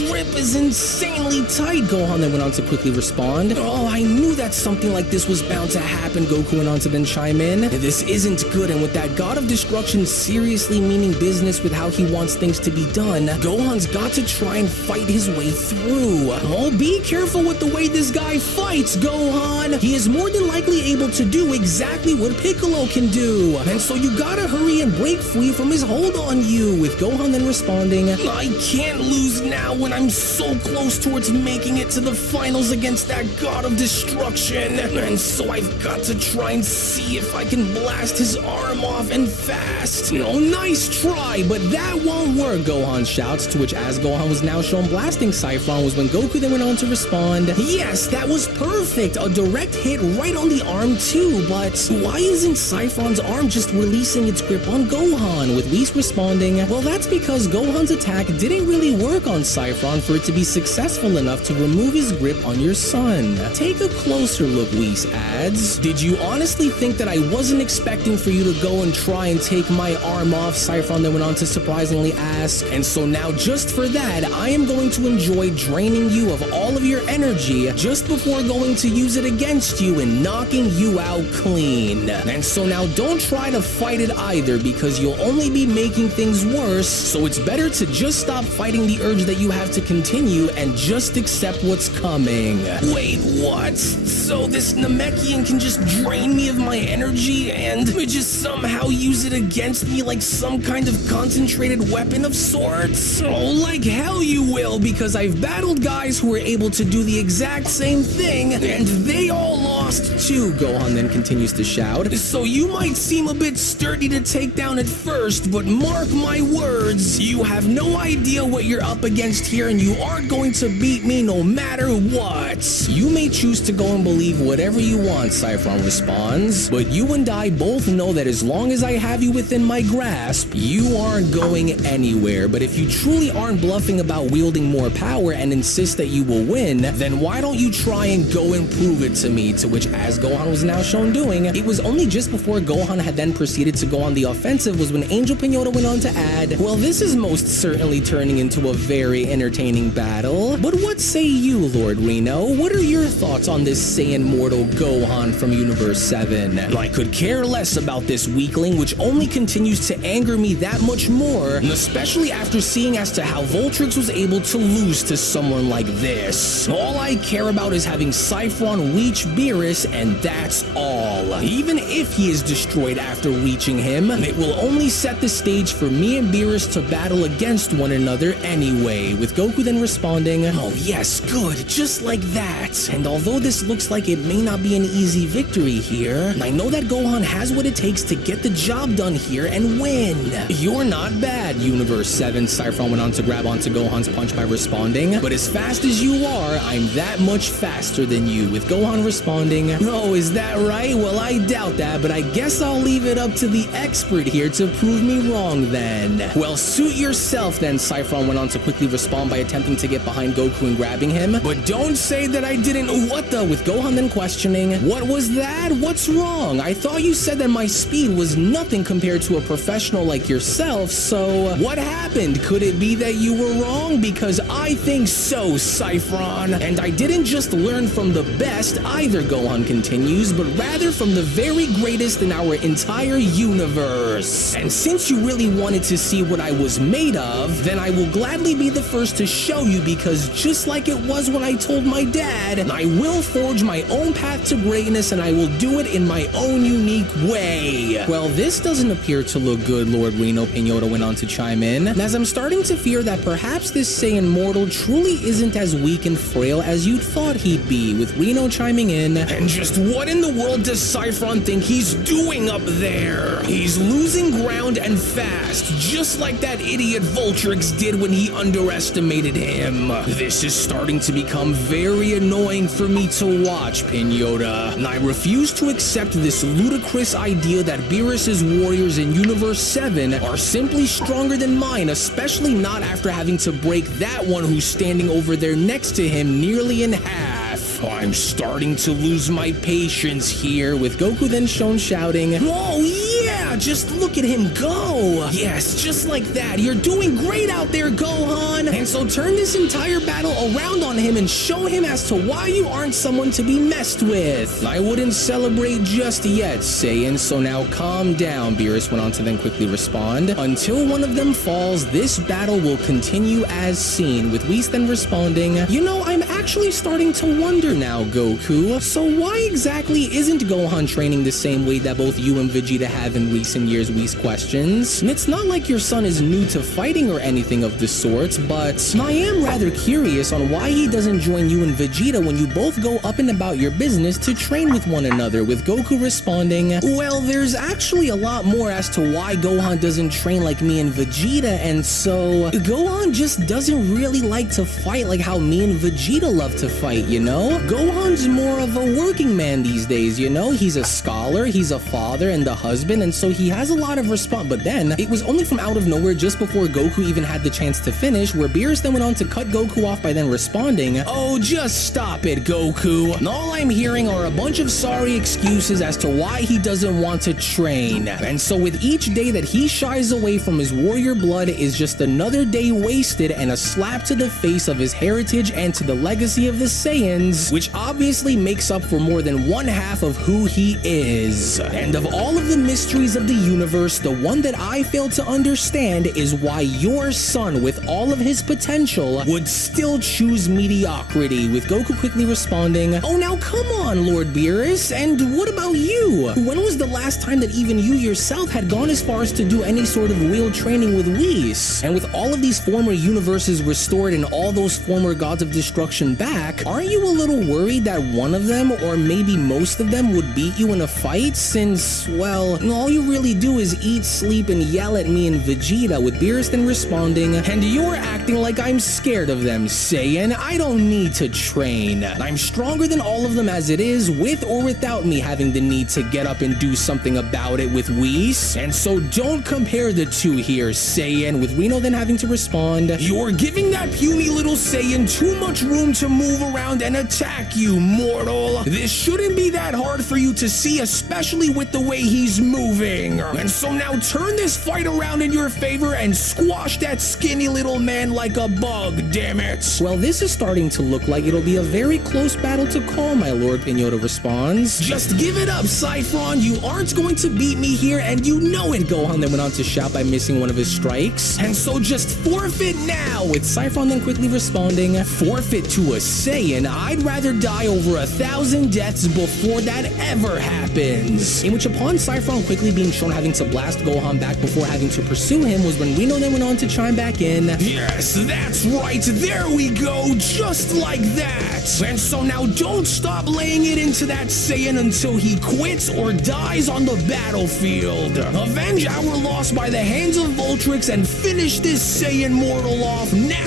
grip is insanely tight, Gohan then went on to quickly respond. Oh, I knew that something like this was bound to happen, Goku went on to then chime in. This isn't good, and with that God of Destruction seriously meaning business with how he wants things to be done, Gohan's got to try and fight his way through. Oh, be careful with the way this guy fights, Gohan. He is more than likely able to do exactly what Piccolo can do, and so you gotta hurry and break free from his hold on you, with Gohan then responding, I can't lose now when I'm so close towards making it to the finals against that God of Destruction, and so I've got to try and see if I can blast his arm off and fast. Oh, nice try, but that won't work, Gohan shouts, to which as Gohan was now shown blasting Saifron was when Goku then went on to respond, yes, that was perfect, a direct hit right on the arm too, but why isn't Saifron's arm just releasing its grip on Gohan, with Whis responding, well, that's because Gohan's attack didn't really work on Saifron for it to be successful enough to remove his grip on your son. Take a closer look, Whis adds. Did you honestly think that I wasn't expecting for you to go and try and take my arm off? Saifron then went on to surprisingly ask, and so now just for that, I am going to enjoy draining you of all of your energy just before going to use it against you and knocking you out clean. And so now don't try to fight it either, because you'll only be making things worse, so it's better to just stop fighting the urge that you have to continue and just accept what's coming. Wait, what? So this Namekian can just drain me of my energy and just somehow use it against me like some kind of concentrated weapon of sorts? Oh, like hell you will, because I've battled guys who were able to do the exact same thing, and they all lost too, Gohan then continues to shout. So you might seem a bit sturdy to take down at first, but mark my words, you have no idea what you're up against here, and you aren't going to beat me no matter what. You may choose to go and believe whatever you want, Saifron responds, but you and I both know that as long as I have you within my grasp, you aren't going anywhere. But if you truly aren't bluffing about wielding more power and insist that you will win, then why don't you try and go and prove it to me? To which, as Gohan was now shown doing, it was only just before Gohan had then proceeded to go on the offensive was when Angel Pinata went on to add, well, this is most certainly turning into a very entertaining battle. But what say you, Lord Reno? What are your thoughts on this Saiyan mortal Gohan from Universe 7? I could care less about this weakling, which only continues to anger me that much more, especially after seeing as to how Voltrix was able to lose to someone like this. All I care about is having Saifron reach Beerus, and that's all. Even if he is destroyed after reaching him, it will only set the stage for me and Beerus to battle against one another anyway, with Goku then responding, oh yes, good, just like that. And although this looks like it may not be an easy victory here, I know that Gohan has what it takes to get the job done here and win. You're not bad, Universe 7, Saifron went on to grab onto Gohan's punch by responding, but as fast as you are, I'm that much faster than you, with Gohan responding, oh, is that right? Well, I doubt that, but I guess I'll leave it up to the expert here to prove me wrong then. Well, suit yourself then, Saifron went on to quickly respond by attempting to get behind Goku and grabbing him, but don't say that I didn't. What the? With Gohan then questioning, what was that? What's wrong? I thought you said that my speed was nothing compared to a professional like yourself, so what happened? Could it be that you were wrong? Because I think so, Saifron. And I didn't just learn from the best either, Gohan continues, but rather from the very greatest in our entire universe. And since you really wanted to see what I was made of, then I will gladly be the first to show you, because just like it was when I told my dad, I will forge my own path to greatness, and I will do it in my own unique way. Well, this doesn't appear to look good, Lord Reno, Pinota went on to chime in, as I'm starting to fear that perhaps this Saiyan mortal truly isn't as weak and frail as you'd thought he'd be, with Reno chiming in. And just what in the world does Saffron think he's doing up there? He's losing ground and fast, just like that idiot Voltrix did when he underestimated him. This is starting to become very annoying for me to watch, Pinota, and I refuse to accept this ludicrous idea that Beerus's warriors in Universe 7 are simply stronger than mine, especially not after having to break that one who's standing over there next to him nearly in half. I'm starting to lose my patience here, with Goku then shown shouting, "Oh yeah, just look at him go! Yes, just like that, you're doing great out there, Gohan! And so turn this entire battle around on him and show him as to why you aren't someone to be messed with. I wouldn't celebrate just yet, Saiyan, so now calm down," Beerus went on to then quickly respond. "Until one of them falls, this battle will continue as seen," with Whis then responding, "You know, I'm actually starting to wonder now, Goku, so why exactly isn't Gohan training the same way that both you and Vegeta have in recent years?" Whis questions. And it's not like your son is new to fighting or anything of the sort, but I am rather curious on why he doesn't join you and Vegeta when you both go up and about your business to train with one another, with Goku responding, "Well, there's actually a lot more as to why Gohan doesn't train like me and Vegeta, and so Gohan just doesn't really like to fight like how me and Vegeta love to fight, you know? Gohan's more of a working man these days, you know? He's a scholar, he's a father and a husband, and so he has a lot of but then it was only from out of nowhere, just before Goku even had the chance to finish, where Beerus then went on to cut Goku off by then responding, "Oh, just stop it, Goku. And all I'm hearing are a bunch of sorry excuses as to why he doesn't want to train. And so with each day that he shies away from his warrior blood is just another day wasted and a slap to the face of his heritage and to the legacy of the Saiyans, which obviously makes up for more than one half of who he is. And of all of the mysteries of the universe, the one that I fail to understand is why your son, with all of his potential, would still choose mediocrity," with Goku quickly responding, "Oh, now come on, Lord Beerus, and what about you? When was the last time that even you yourself had gone as far as to do any sort of real training with Whis? And with all of these former universes restored and all those former gods of destruction back, aren't you a little worried that one of them, or maybe most of them, would beat you in a fight, since, well, all you really do is eat, sleep, and yell at me and Vegeta," with Beerus then responding, "And you're acting like I'm scared of them, Saiyan. I don't need to train. I'm stronger than all of them as it is, with or without me having the need to get up and do something about it with Whis. And so don't compare the two here, Saiyan," with Reno then having to respond, "You're giving that puny little Saiyan too much room to move around and attack you, mortal. This shouldn't be that hard for you to see, especially with the way he's moving. And so now turn this fight around in your favor and squash that skinny little man like a bug, damn it." Well, this is starting to look like it'll be a very close battle to call, my lord, Pinota responds. "Just give it up, Saffron. You aren't going to beat me here, and you know it," Gohan then went on to shout by missing one of his strikes. "And so just forfeit now," with Saffron then quickly responding, "Forfeit to a Saiyan? I'd rather die over 1,000 deaths before that ever happens." In which, upon Saffron quickly being shown having to blast Gohan back before having to pursue him, was when Reno then went on to chime back in, "Yes, that's right, there we go, just like that. And so now don't stop laying it into that Saiyan until he quits or dies on the battlefield. Avenge our loss by the hands of Voltrix and finish this Saiyan mortal off now."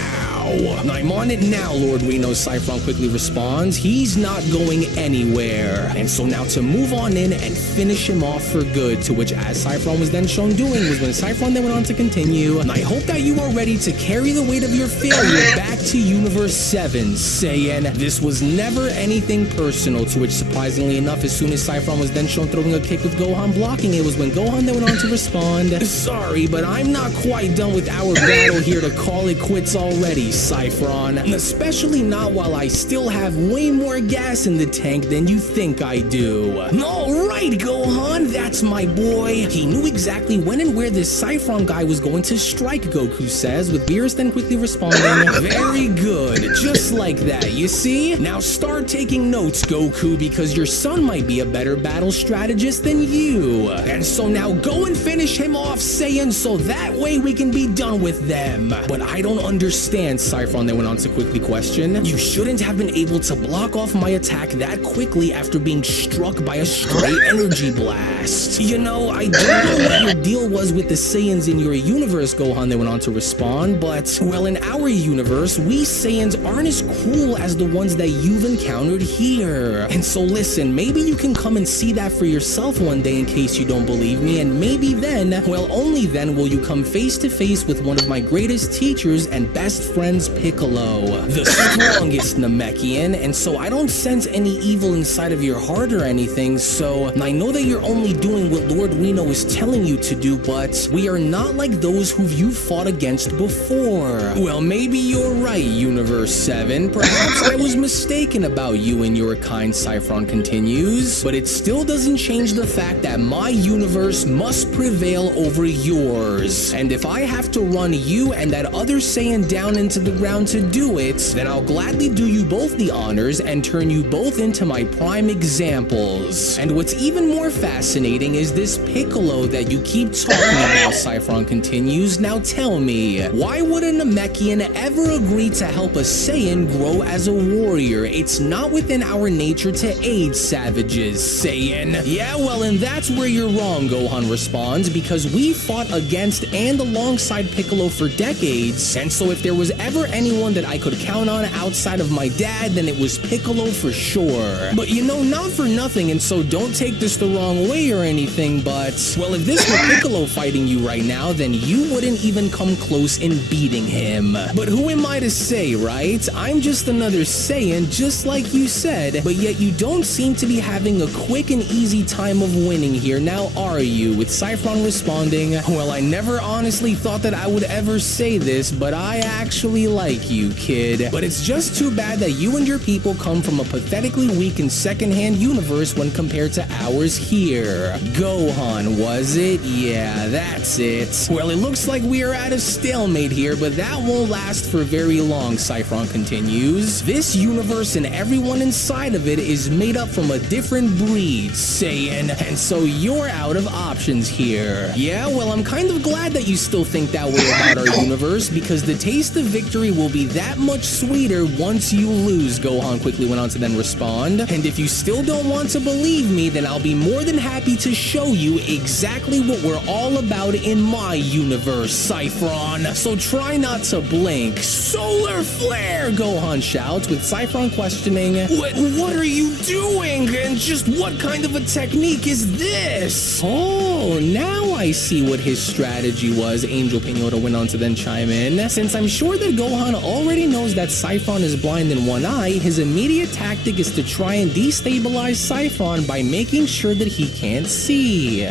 "I'm on it now, Lord Reno," Saffron quickly responds. "He's not going anywhere. And so now to move on in and finish him off for good," to which, as Saffron was then shown doing, was when Saffron then went on to continue, "And I hope that you are ready to carry the weight of your failure back to Universe 7, Saiyan. This was never anything personal," to which, surprisingly enough, as soon as Saffron was then shown throwing a kick with Gohan blocking it, was when Gohan then went on to respond, "Sorry, but I'm not quite done with our battle here to call it quits already, Saffron. Especially not while I still have way more gas in the tank than you think I do. Alright, Gohan, that's my boy. He knew exactly when and where this Saffron guy was going to strike, Goku says, with Beerus then quickly responding, very good, just like that, you see? Now start taking notes, Goku, because your son might be a better battle strategist than you. And so now go and finish him off, Saiyan, so that way we can be done with them. But I don't understand, Saffron then went on to quickly question. You shouldn't have been able to block off my attack that quickly after being struck by a stray energy blast. You know, I don't know what your deal was with the Saiyans in your universe, Gohan then went on to respond, but, well, in our universe, we Saiyans aren't as cruel as the ones that you've encountered here. And so listen, maybe you can come and see that for yourself one day in case you don't believe me, and maybe then, well, only then will you come face to face with one of my greatest teachers and best friends, Piccolo, the strongest Namekian. And so I don't sense any evil inside of your heart or anything, so I know that you're only doing what Lord Reno is telling you to do, but we are not like those who you've fought against before. Well, maybe you're right, Universe 7. Perhaps I was mistaken about you and your kind, Saffron continues, but it still doesn't change the fact that my universe must prevail over yours. And if I have to run you and that other Saiyan down into the ground to do it, then I'll gladly do you both the honors and turn you both into my prime examples. And what's even more fascinating is this Piccolo that you keep talking about, Saffron continues. Now tell me, why would a Namekian ever agree to help a Saiyan grow as a warrior? It's not within our nature to aid savages, Saiyan. Yeah, well, and that's where you're wrong, Gohan responds, because we fought against and alongside Piccolo for decades, and so if there was ever anyone that I could count on outside of my dad, then it was Piccolo for sure. But you know, not for nothing, and so don't take this the wrong way or anything, but, well, if this were Piccolo fighting you right now, then you wouldn't even come close in beating him. But who am I to say, right? I'm just another Saiyan, just like you said, but yet you don't seem to be having a quick and easy time of winning here, now are you? With Saffron responding, well, I never honestly thought that I would ever say this, but I actually like you, kid. But it's just too bad that you and your people come from a pathetically weak and second-hand universe when compared to ours here. Gohan, was it? Yeah, that's it. Well, it looks like we are at a stalemate here, but that won't last for very long, Saffron continues. This universe and everyone inside of it is made up from a different breed, Saiyan, and so you're out of options here. Yeah, well, I'm kind of glad that you still think that way about our universe, because the taste of victory will be that much sweeter once you lose, Gohan quickly went on to then respond. And if you still don't want to believe me, then I'll be more than happy to show you exactly what we're all about in my universe, Saffron. So try not to blink. Solar flare, Gohan shouts, with Saffron questioning, What are you doing? And just what kind of a technique is this? Oh, now I see what his strategy was, Angel Pinota went on to then chime in. Since I'm sure that Gohan already knows that Saffron is blind in one eye, his immediate tactic is to try and destabilize Saffron by making sure that he can't see.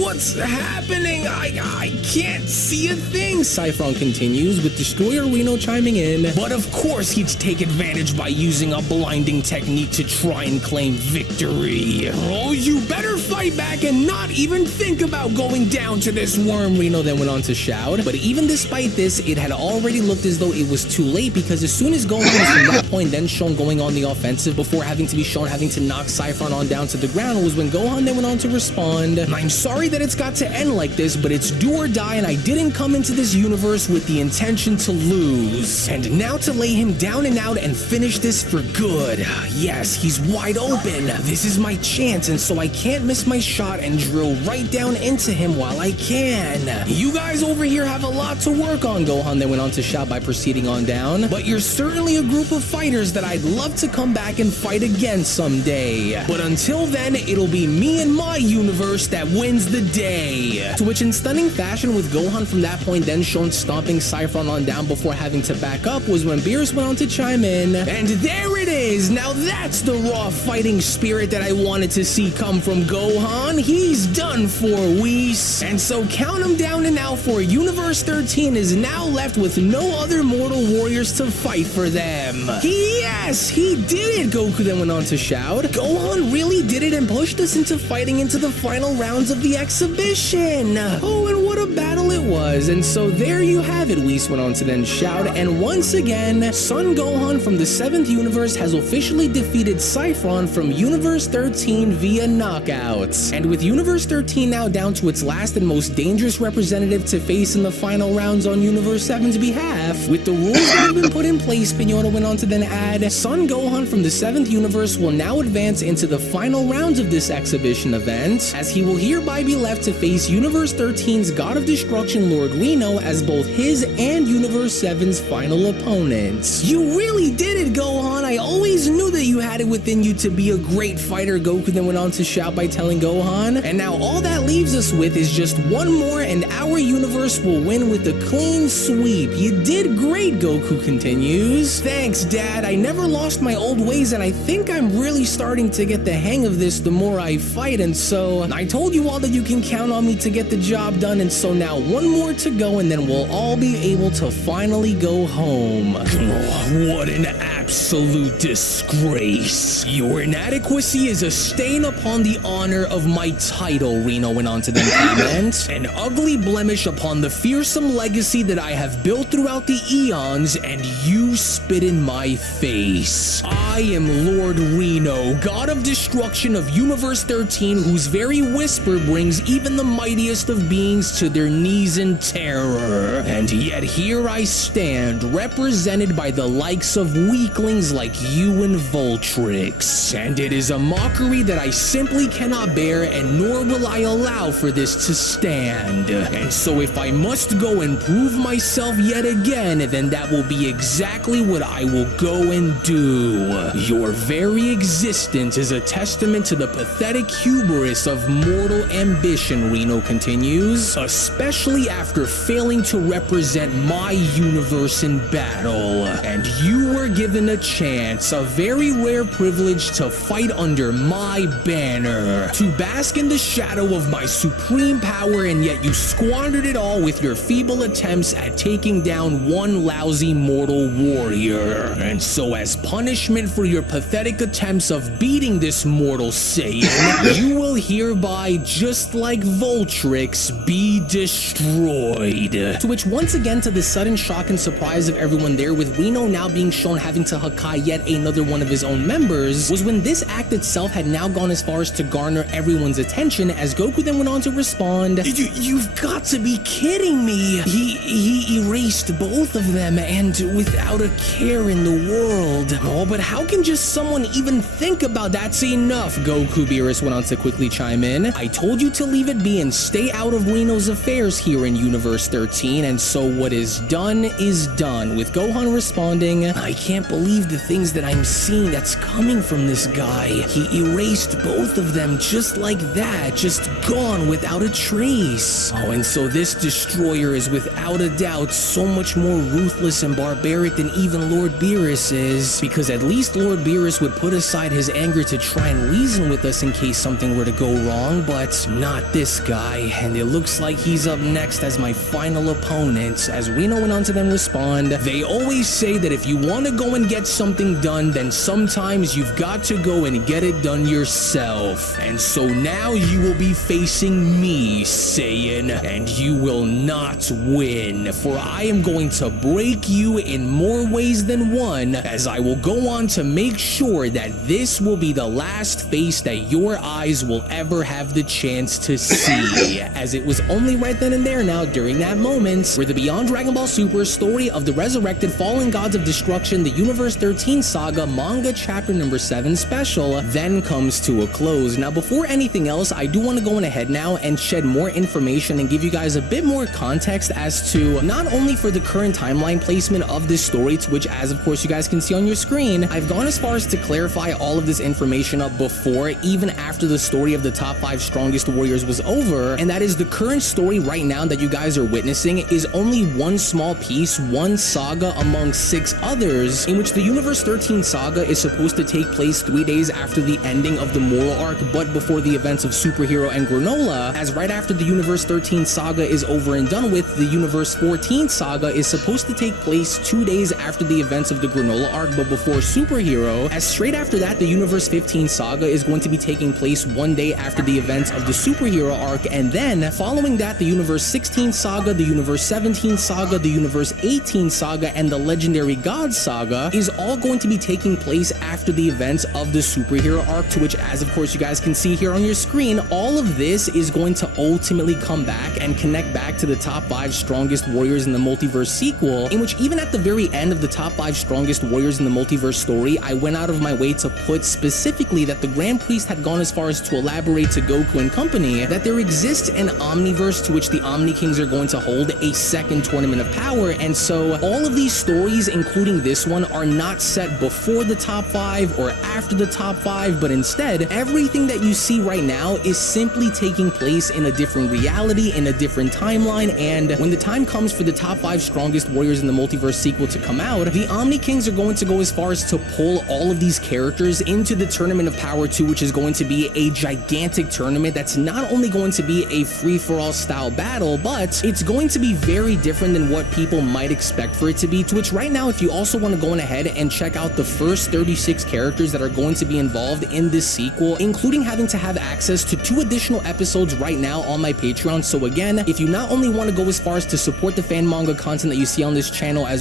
What's happening? I can't see a thing, Saffron continues, with Destroyer Reno chiming in. But of course he'd take advantage by using a blinding technique to try and claim victory. Oh, you better fight back and not even think about going down to this worm, Reno then went on to shout. But even despite this, it had already looked as though it was too late, because as soon as Gohan was from that point then shown going on the offensive before having to be shown having to knock Saffron on down to the ground was when Gohan then went on to respond, I'm sorry that it's got to end like this, but it's do or die, and I didn't come into this universe with the intention to lose. And now to lay him down and out and finish this for good. Yes, he's wide open. This is my chance, and so I can't miss my shot and drill right down into him while I can. You guys over here have a lot to work on, Gohan then went on to shout by proceeding on down, but you're certainly a group of fighters that I'd love to come back and fight again someday. But until then, it'll be me and my universe that wins the day. To which in stunning fashion, with Gohan from that point then shown stomping Saffron on down before having to back up, was when Beerus went on to chime in, and there it is. Now that's the raw fighting spirit that I wanted to see come from Gohan. He's done done for, Whis. And so count them down and out, for Universe 13 is now left with no other mortal warriors to fight for them. Yes, he did it, Goku then went on to shout. Gohan really did it and pushed us into fighting into the final rounds of the exhibition. Oh, and what a battle it was. And so there you have it, Whis went on to then shout. And once again, Son Gohan from the 7th universe has officially defeated Cyphron from Universe 13 via knockouts. And with Universe 13 now down to its last and most dangerous representative to face in the final rounds on Universe 7's behalf, with the rules that have been put in place, Pinata went on to then add, Son Gohan from the 7th universe will now advance into the final rounds of this exhibition event, as he will hereby be left to face Universe 13's God of Destruction Lord Reno as both his and Universe 7's final opponents. You really did it, Gohan. I always knew that you had it within you to be a great fighter, Goku then went on to shout by telling Gohan. And now all that leaves us with is just one more and our universe will win with a clean sweep. You did great, Goku continues. Thanks, Dad. I never lost my old ways and I think I'm really starting to get the hang of this the more I fight, and so I told you all that you can count on me to get the job done, and so now one more to go and then we'll all be able to finally go home. Oh, what an absolute disgrace. Your inadequacy is a stain upon the honor of my title, Reno went on to then comment. An ugly blemish upon the fearsome legacy that I have built throughout the eons, and you spit in my face. I am Lord Reno, God of Destruction of Universe 13, whose very whisper brings even the mightiest of beings to their knees in terror. And yet here I stand, represented by the likes of weaklings like you and Voltrix. And it is a mockery that I simply cannot bear, and nor will I allow for this to stand. And so if I must go and prove myself yet again, then that will be exactly what I will go and do. Your very existence is a testament to the pathetic hubris of mortal ambition, Reno continues, especially after failing to represent my universe in battle. And you were given a chance, a very rare privilege, to fight under my banner, to bask in the shadow of my supreme power, and yet you squandered it all with your feeble attempts at taking down one lousy mortal warrior. And so as punishment for your pathetic attempts of beating this mortal Saiyan, you will hereby, just like Voltrix, be destroyed. To which, once again, to the sudden shock and surprise of everyone there, with Reno now being shown having to Hakai yet another one of his own members, was when this act itself had now gone as far as to garner everyone's attention, as Goku then went on to respond, You've got to be kidding me. He erased both of them, and without a care in the world. Oh, but how can just someone even think about that's enough? Goku Beerus went on to quickly chime in. I told you to leave it be and stay out of Reno's affairs here in Universe 13, and so what is done, with Gohan responding, I can't believe the things that I'm seeing that's coming from this guy. He erased both of them just like that, just gone without a trace. Oh, and so this destroyer is without a doubt so much more ruthless and barbaric than even Lord Beerus is, because at least Lord Beerus would put aside his anger to try and reason with us in case something were to go wrong, but not this guy, and it looks like he's up next as my final opponent. As Reno went on to then respond, they always say that if you want to go and get something done, then sometimes you've got to go and get it done yourself. And so now you will be facing me, Saiyan, and you will not win, for I am going to break you in more ways than one, as I will go on to make sure that this will be the last face that your eyes will ever have the chance to see. As it was only right then and there now, during that moment, where the Beyond Dragon Ball Super story of the resurrected fallen gods of destruction, the Universe 13 saga manga chapter number 7 special, then comes to a close. Now, before anything else, I do want to go on ahead now and shed more information introduction and give you guys a bit more context as to not only for the current timeline placement of this story, to which, as of course you guys can see on your screen, I've gone as far as to clarify all of this information up before, even after the story of the top 5 strongest warriors was over, and that is the current story right now that you guys are witnessing is only one small piece, one saga among 6 others, in which the Universe 13 saga is supposed to take place 3 days after the ending of the Moral arc, but before the events of Superhero and Granola, as right after the Universe 13 saga is over and done with, the Universe 14 saga is supposed to take place 2 days after the events of the Granola arc, but before Superhero, as straight after that, the Universe 15 saga is going to be taking place 1 day after the events of the Superhero arc, and then, following that, the Universe 16 saga, the Universe 17 saga, the Universe 18 saga, and the Legendary Gods saga is all going to be taking place after the events of the Superhero arc, to which, as of course you guys can see here on your screen, all of this is going to ultimately come back and connect back to the top 5 strongest warriors in the multiverse sequel, in which even at the very end of the top 5 strongest warriors in the multiverse story, I went out of my way to put specifically that the Grand Priest had gone as far as to elaborate to Goku and company that there exists an Omniverse to which the Omni Kings are going to hold a second Tournament of Power, and so all of these stories, including this one, are not set before the top 5 or after the top 5, but instead, everything that you see right now is simply taking place in a different reality, in a different timeline, and when the time comes for the top 5 strongest warriors in the multiverse sequel to come out, the Omni Kings are going to go as far as to pull all of these characters into the Tournament of Power 2, which is going to be a gigantic tournament that's not only going to be a free-for-all style battle, but it's going to be very different than what people might expect for it to be, to which right now, if you also want to go ahead and check out the first 36 characters that are going to be involved in this sequel, including having to have access to 2 additional episodes right now on my Patreon. So again, if you not only want to go as far as to support the fan manga content that you see on this channel, as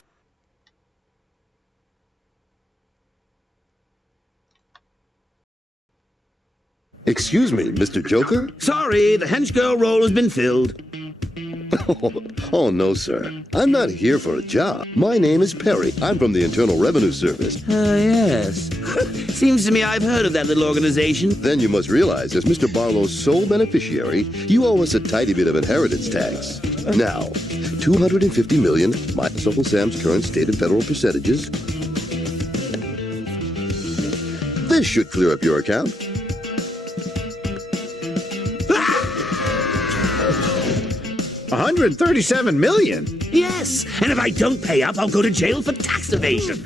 Excuse me, Mr. Joker? Sorry, the hench girl role has been filled. Oh, no, sir. I'm not here for a job. My name is Perry. I'm from the Internal Revenue Service. Yes. Seems to me I've heard of that little organization. Then you must realize, as Mr. Barlow's sole beneficiary, you owe us a tidy bit of inheritance tax. Now, $250 million minus Uncle Sam's current state and federal percentages. This should clear up your account. $137 million? Yes, and if I don't pay up, I'll go to jail for tax evasion.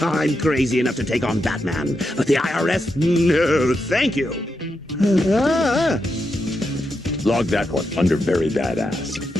I'm crazy enough to take on Batman, but the IRS, no, thank you. Log that one under very badass.